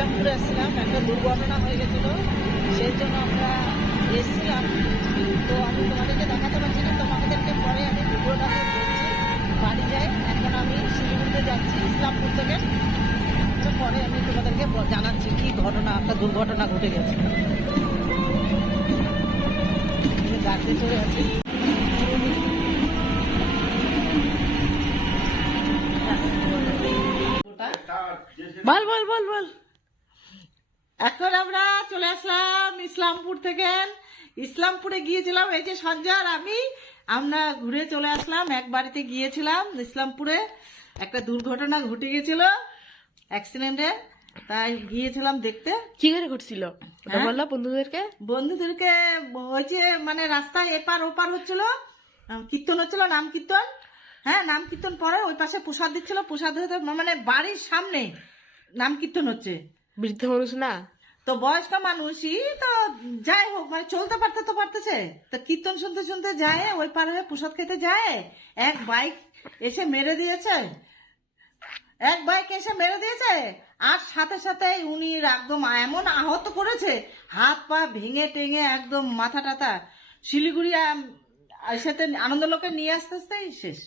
ইসলামপুরে এসেছিলাম, একটা দুর্ঘটনা হয়ে গেছিল, সেই জন্য আমরা এসেছিলাম। তো আমি তোমাদেরকে দেখাতে পারছি না, তোমাদেরকে পরে আমি ভিডিওটাতে বলছি। বাড়ি যাই, এখন আমি শিলিগুড়িতে যাচ্ছি ইসলামপুর থেকে। তো পরে আমি তোমাদেরকে জানাচ্ছি কি ঘটনা, একটা দুর্ঘটনা ঘটে গেছে। গাড়িতে চলে আছি। বল বল বল বল। এখন আমরা চলে আসলাম ইসলামপুর থেকে। ইসলামপুরে গিয়েছিলাম, এই যে সঞ্জয় আর আমরা ঘুরে চলে আসলাম। এক বাড়িতে গিয়েছিলাম ইসলামপুরে, একটা দুর্ঘটনা ঘটে গেছিল অ্যাক্সিডেন্টে, তাই গিয়েছিলাম দেখতে। কি করে ঘটছিল বললো বন্ধুদেরকে হয়েছে, মানে রাস্তায় এপার ওপার হচ্ছিল, কীর্তন হচ্ছিল, নাম কীর্তন। হ্যাঁ, নাম কীর্তন পরে ওই পাশে প্রসাদ দিচ্ছিল, প্রসাদ হতে মানে বাড়ির সামনে নাম কীর্তন হচ্ছে। বৃদ্ধ মানুষ না তো বয়স্ক মানুষই তো, যাই হোক মানে চলতে পারতেছে তো, কীর্তন শুনতে শুনতে যায়, ওই পার হয়ে প্রসাদ খেতে যায়, এক বাইক এসে মেরে দিয়েছে। আর সাথে সাথে উনি একদম এমন আহত করেছে, হাত পা ভেঙে টেঙে একদম মাথা টাথা। শিলিগুড়ি সাথে আনন্দলোকে নিয়ে আসতে আসতেই শেষ।